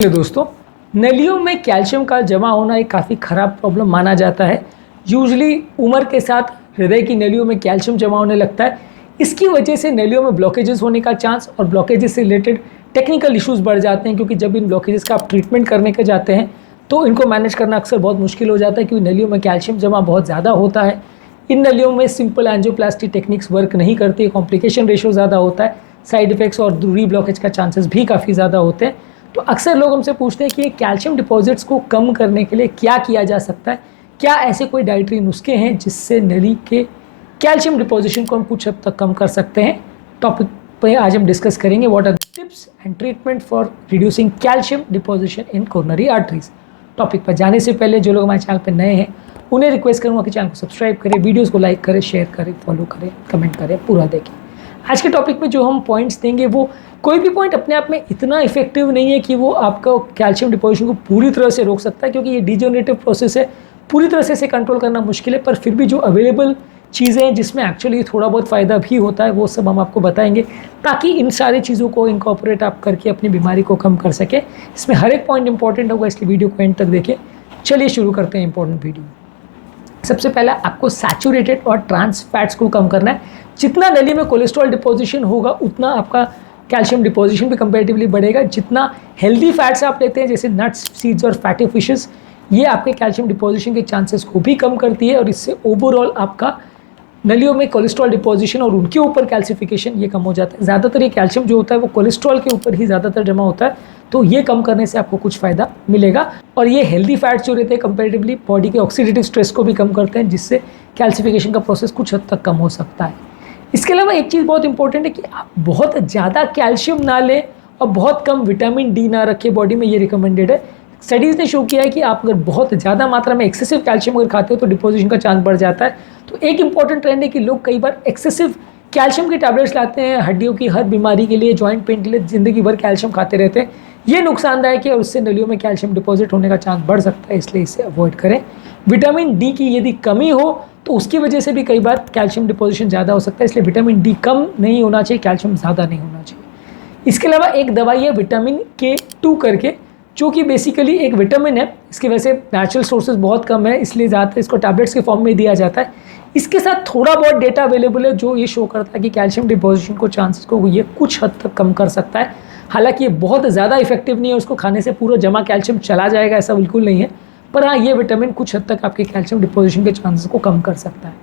Hello दोस्तों, नलियों में calcium का जमा होना एक काफ़ी ख़राब प्रॉब्लम माना जाता है। यूजुअली उम्र के साथ हृदय की नलियों में कैल्शियम जमा होने लगता है। इसकी वजह से नलियों में ब्लॉकेजेस होने का चांस और ब्लॉकेजेस से रिलेटेड टेक्निकल इश्यूज बढ़ जाते हैं, क्योंकि जब इन ब्लॉकेजेस का आप ट्रीटमेंट करने के जाते हैं तो इनको मैनेज करना अक्सर बहुत मुश्किल हो जाता है, क्योंकि नलियों में कैल्शियम जमा बहुत ज़्यादा होता है। इन नलियों में सिंपल एंजियोप्लास्टी टेक्निक्स वर्क नहीं करती, कॉम्प्लिकेशन रेशो ज़्यादा होता है, साइड इफेक्ट्स और री ब्लॉकेज का चांसेस भी काफ़ी ज़्यादा होते हैं। तो अक्सर लोग हमसे पूछते हैं कि ये कैल्शियम डिपॉजिट्स को कम करने के लिए क्या किया जा सकता है, क्या ऐसे कोई डाइटरी नुस्खे हैं जिससे नली के कैल्शियम डिपोजिशन को हम कुछ हद तक कम कर सकते हैं। टॉपिक पे आज हम डिस्कस करेंगे what are tips and treatment for reducing calcium deposition in coronary arteries. Topic पर जाने से पहले जो लोग हमारे चैनल पर नए हैं उन्हें रिक्वेस्ट करूँगा कि चैनल को सब्सक्राइब करें, वीडियोज़ को लाइक करें, शेयर करें, फॉलो करें, कमेंट करें, पूरा देखें। आज के टॉपिक में जो हम पॉइंट्स देंगे वो कोई भी पॉइंट अपने आप में इतना इफेक्टिव नहीं है कि वो आपका कैल्शियम डिपोजिशन को पूरी तरह से रोक सकता है, क्योंकि ये डिजेनरेटिव प्रोसेस है, पूरी तरह से इसे कंट्रोल करना मुश्किल है। पर फिर भी जो अवेलेबल चीज़ें हैं जिसमें एक्चुअली थोड़ा बहुत फ़ायदा भी होता है वो सब हम आपको बताएंगे, ताकि इन सारी चीज़ों को इनकॉर्पोरेट आप करके अपनी बीमारी को कम कर सकें। इसमें हर एक पॉइंट इंपॉर्टेंट होगा, इसलिए वीडियो को एंड तक देखें। चलिए शुरू करते हैं इंपॉर्टेंट वीडियो। सबसे पहला आपको सैचुरेटेड और ट्रांस फैट्स को कम करना है। जितना नली में कोलेस्ट्रॉल डिपोजिशन होगा उतना आपका कैल्शियम डिपोजिशन भी कंपैरेटिवली बढ़ेगा। जितना हेल्दी फैट्स आप लेते हैं जैसे नट्स, सीड्स और फैटी फिशेस, ये आपके कैल्शियम डिपोजिशन के चांसेस को भी कम करती है और इससे ओवरऑल आपका नलियों में कोलेस्ट्रॉल डिपोजिशन और उनके ऊपर कैल्सिफिकेशन ये कम हो जाता है। ज़्यादातर ये कैल्शियम जो होता है वो कोलेस्ट्रॉल के ऊपर ही ज़्यादातर जमा होता है, तो ये कम करने से आपको कुछ फ़ायदा मिलेगा। और ये हेल्दी फैट्स जो रहते हैं कंपैरेटिवली बॉडी के ऑक्सीडेटिव स्ट्रेस को भी कम करते हैं, जिससे कैल्सिफिकेशन का प्रोसेस कुछ हद तक कम हो सकता है। इसके अलावा एक चीज़ बहुत इंपॉर्टेंट है कि आप बहुत ज़्यादा कैल्शियम ना लें और बहुत कम विटामिन डी ना रखें बॉडी में, ये रिकमेंडेड है। स्टडीज़ ने शो किया है कि आप अगर बहुत ज़्यादा मात्रा में एक्सेसिव कैल्शियम अगर खाते हो तो डिपोजिशन का चांस बढ़ जाता है। तो एक इंपॉर्टेंट ट्रेंड है कि लोग कई बार एक्सेसिव कैल्शियम की टैबलेट्स लाते हैं हड्डियों की हर बीमारी के लिए, जॉइंट पेन के लिए, ज़िंदगी भर कैल्शियम खाते रहते हैं। ये नुकसानदायक है और उससे नलियों में कैल्शियम डिपॉजिट होने का चांस बढ़ सकता है, इसलिए इसे अवॉइड करें। विटामिन डी की यदि कमी हो तो उसकी वजह से भी कई बार कैल्शियम डिपोजिशन ज़्यादा हो सकता है, इसलिए विटामिन डी कम नहीं होना चाहिए, कैल्शियम ज़्यादा नहीं होना चाहिए। इसके अलावा एक दवाई है विटामिन K2 करके, जो कि बेसिकली एक विटामिन है। इसके वैसे नेचुरल सोर्सेज बहुत कम है, इसलिए ज़्यादातर इसको टैबलेट्स के फॉर्म में दिया जाता है। इसके साथ थोड़ा बहुत डेटा अवेलेबल है जो ये शो करता है कि कैल्शियम डिपोजिशन को चांसेस को ये कुछ हद तक कम कर सकता है। हालांकि ये बहुत ज़्यादा इफेक्टिव नहीं है, उसको खाने से पूरा जमा कैल्शियम चला जाएगा ऐसा बिल्कुल नहीं है, पर हाँ ये विटामिन कुछ हद तक आपके कैल्शियम डिपोजिशन के चांसेस को कम कर सकता है।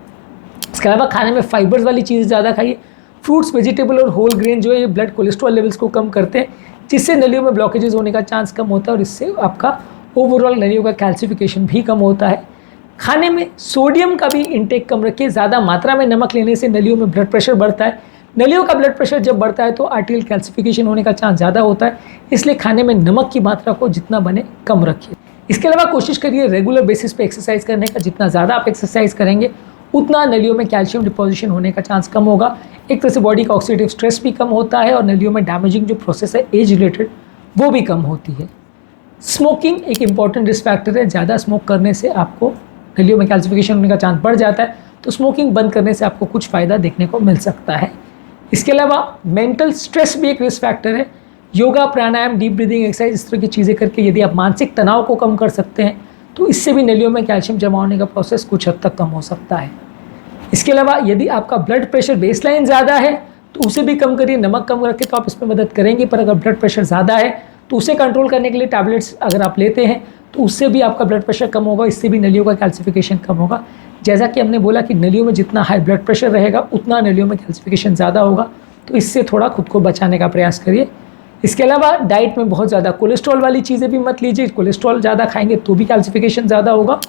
इसके अलावा खाने में फाइबर्स वाली चीज़ ज़्यादा खाइए। फ्रूट्स, वेजिटेबल और होल ग्रेन जो है ये ब्लड कोलेस्ट्रॉल लेवल्स को कम करते हैं, जिससे नलियों में ब्लॉकेजेस होने का चांस कम होता है और इससे आपका ओवरऑल नलियों का कैल्सिफिकेशन भी कम होता है। खाने में सोडियम का भी इंटेक कम रखिए। ज़्यादा मात्रा में नमक लेने से नलियों में ब्लड प्रेशर बढ़ता है। नलियों का ब्लड प्रेशर जब बढ़ता है तो आर्टेरियल कैल्सिफिकेशन होने का चांस ज़्यादा होता है, इसलिए खाने में नमक की मात्रा को जितना बने कम रखिए। इसके अलावा कोशिश करिए रेगुलर बेसिस पे एक्सरसाइज करने का। जितना ज़्यादा आप एक्सरसाइज करेंगे उतना नलियों में कैल्शियम डिपोजिशन होने का चांस कम होगा। एक तरह से बॉडी का ऑक्सीडेटिव स्ट्रेस भी कम होता है और नलियों में डैमेजिंग जो प्रोसेस है एज रिलेटेड वो भी कम होती है। स्मोकिंग एक इंपॉर्टेंट रिस्क फैक्टर है। ज़्यादा स्मोक करने से आपको नलियों में कैल्सिफिकेशन होने का चांस बढ़ जाता है, तो स्मोकिंग बंद करने से आपको कुछ फ़ायदा देखने को मिल सकता है। इसके अलावा मेंटल स्ट्रेस भी एक रिस्क फैक्टर है। योगा, प्राणायाम, डीप ब्रीदिंग एक्सरसाइज, इस तरह की चीज़ें करके यदि आप मानसिक तनाव को कम कर सकते हैं तो इससे भी नलियों में कैल्शियम जमा होने का प्रोसेस कुछ हद तक कम हो सकता है। इसके अलावा यदि आपका ब्लड प्रेशर बेसलाइन ज़्यादा है तो उसे भी कम करिए। नमक कम रखें तो आप इसमें मदद करेंगे, पर अगर ब्लड प्रेशर ज़्यादा है तो उसे कंट्रोल करने के लिए टैबलेट्स अगर आप लेते हैं तो उससे भी आपका ब्लड प्रेशर कम होगा, इससे भी नलियों का कैल्सिफिकेशन कम होगा। जैसा कि हमने बोला कि नलियों में जितना हाई ब्लड प्रेशर रहेगा उतना नलियों में कैल्सिफिकेशन ज़्यादा होगा, तो इससे थोड़ा खुद को बचाने का प्रयास करिए। इसके अलावा डाइट में बहुत ज़्यादा कोलेस्ट्रॉल वाली चीज़ें भी मत लीजिए। कोलेस्ट्रॉल ज़्यादा खाएंगे तो भी कैल्सिफिकेशन ज़्यादा होगा,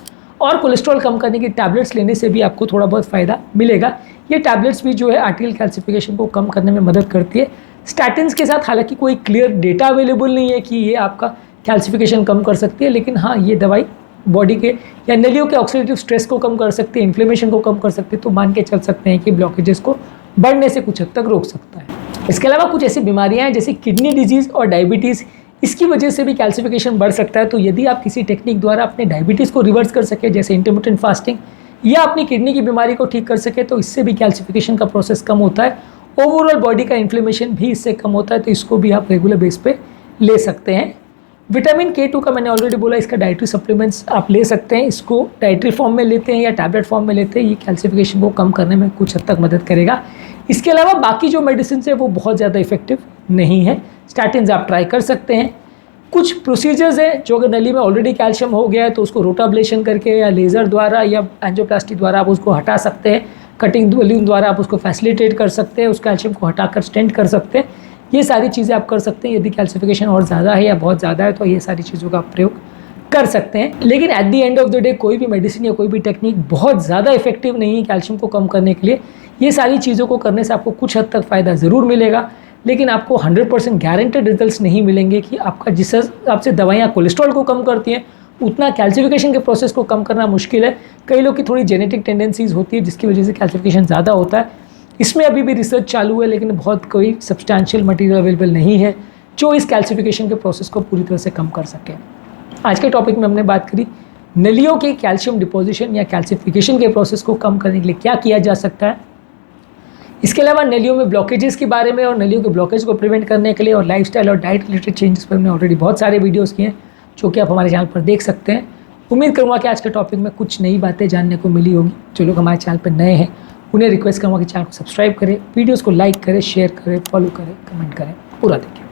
और कोलेस्ट्रॉल कम करने की टैबलेट्स लेने से भी आपको थोड़ा बहुत फ़ायदा मिलेगा। ये टैबलेट्स भी जो है आर्टेरियल कैल्सिफिकेशन को कम करने में मदद करती है। स्टैटिन्स के साथ हालांकि कोई क्लियर डेटा अवेलेबल नहीं है कि ये आपका कैल्सिफिकेशन कम कर सकती है, लेकिन हाँ ये दवाई बॉडी के या नलियों के ऑक्सीडेटिव स्ट्रेस को कम कर सकती है, इन्फ्लेमेशन को कम कर सकती है, तो मान के चल सकते हैं कि ब्लॉकेजेस को बढ़ने से कुछ हद तक रोक सकता है। इसके अलावा कुछ ऐसी बीमारियां हैं जैसे किडनी डिजीज़ और डायबिटीज़, इसकी वजह से भी कैल्सिफिकेशन बढ़ सकता है। तो यदि आप किसी टेक्निक द्वारा अपने डायबिटीज़ को रिवर्स कर सके जैसे इंटरमिटेंट फास्टिंग, या अपनी किडनी की बीमारी को ठीक कर सके तो इससे भी कैल्सिफिकेशन का प्रोसेस कम होता है। ओवरऑल बॉडी का इन्फ्लेमेशन भी इससे कम होता है, तो इसको भी आप रेगुलर बेस पे ले सकते हैं। विटामिन K2 का मैंने ऑलरेडी बोला, इसका डाइटरी सप्लीमेंट्स आप ले सकते हैं। इसको डाइटरी फॉर्म में लेते हैं या टैबलेट फॉर्म में लेते हैं, ये कैल्सिफिकेशन को कम करने में कुछ हद तक मदद करेगा। इसके अलावा बाकी जो मेडिसिन है वो बहुत ज़्यादा इफेक्टिव नहीं है। स्टैटिन्स आप ट्राई कर सकते हैं। कुछ प्रोसीजर्स हैं जो अगर नली में ऑलरेडी कैल्शियम हो गया है तो उसको रोटाब्लेशन करके या लेज़र द्वारा या एंजियोप्लास्टी द्वारा आप उसको हटा सकते हैं। कटिंग बलून द्वारा आप उसको फैसिलिटेट कर सकते हैं, उस कैल्शियम को हटाकर स्टेंट कर सकते हैं। ये सारी चीज़ें आप कर सकते हैं। यदि कैल्सिफिकेशन और ज़्यादा है या बहुत ज़्यादा है तो ये सारी चीज़ों का आप प्रयोग कर सकते हैं। लेकिन at the end of the day कोई भी मेडिसिन या कोई भी टेक्निक बहुत ज़्यादा इफेक्टिव नहीं है कैल्शियम को कम करने के लिए। ये सारी चीज़ों को करने से आपको कुछ हद तक फ़ायदा ज़रूर मिलेगा, लेकिन आपको 100% गारंटेड रिजल्ट्स नहीं मिलेंगे कि आपका जिस हिसाब से दवाइयाँ कोलेस्ट्रॉल को कम करती हैं उतना कैल्सिफिकेशन के प्रोसेस को कम करना मुश्किल है। कई लोग की थोड़ी जेनेटिक टेंडेंसीज होती है जिसकी वजह से कैल्सिफिकेशन ज़्यादा होता है। इसमें अभी भी रिसर्च चालू है, लेकिन बहुत कोई सब्सटैंशियल मटेरियल अवेलेबल नहीं है जो इस कैल्सिफिकेशन के प्रोसेस को पूरी तरह से कम कर सके। आज के टॉपिक में हमने बात करी नलियों के कैल्शियम डिपोजिशन या कैल्सिफिकेशन के प्रोसेस को कम करने के लिए क्या किया जा सकता है। इसके अलावा नलियों में ब्लॉकेजेस के बारे में और नलियों के ब्लॉकेज को प्रिवेंट करने के लिए और लाइफस्टाइल और डाइट रिलेटेड चेंजेस पर हमने ऑलरेडी बहुत सारे वीडियोस किए हैं जो कि आप हमारे चैनल पर देख सकते हैं। उम्मीद करूँगा कि आज के टॉपिक में कुछ नई बातें जानने को मिली होगी। जो लोग हमारे चैनल पर नए हैं उन्हें रिक्वेस्ट करूँगा कि चैनल को सब्सक्राइब करें, वीडियोज़ को लाइक करें, शेयर करें, फॉलो करें, कमेंट करें, पूरा देखें।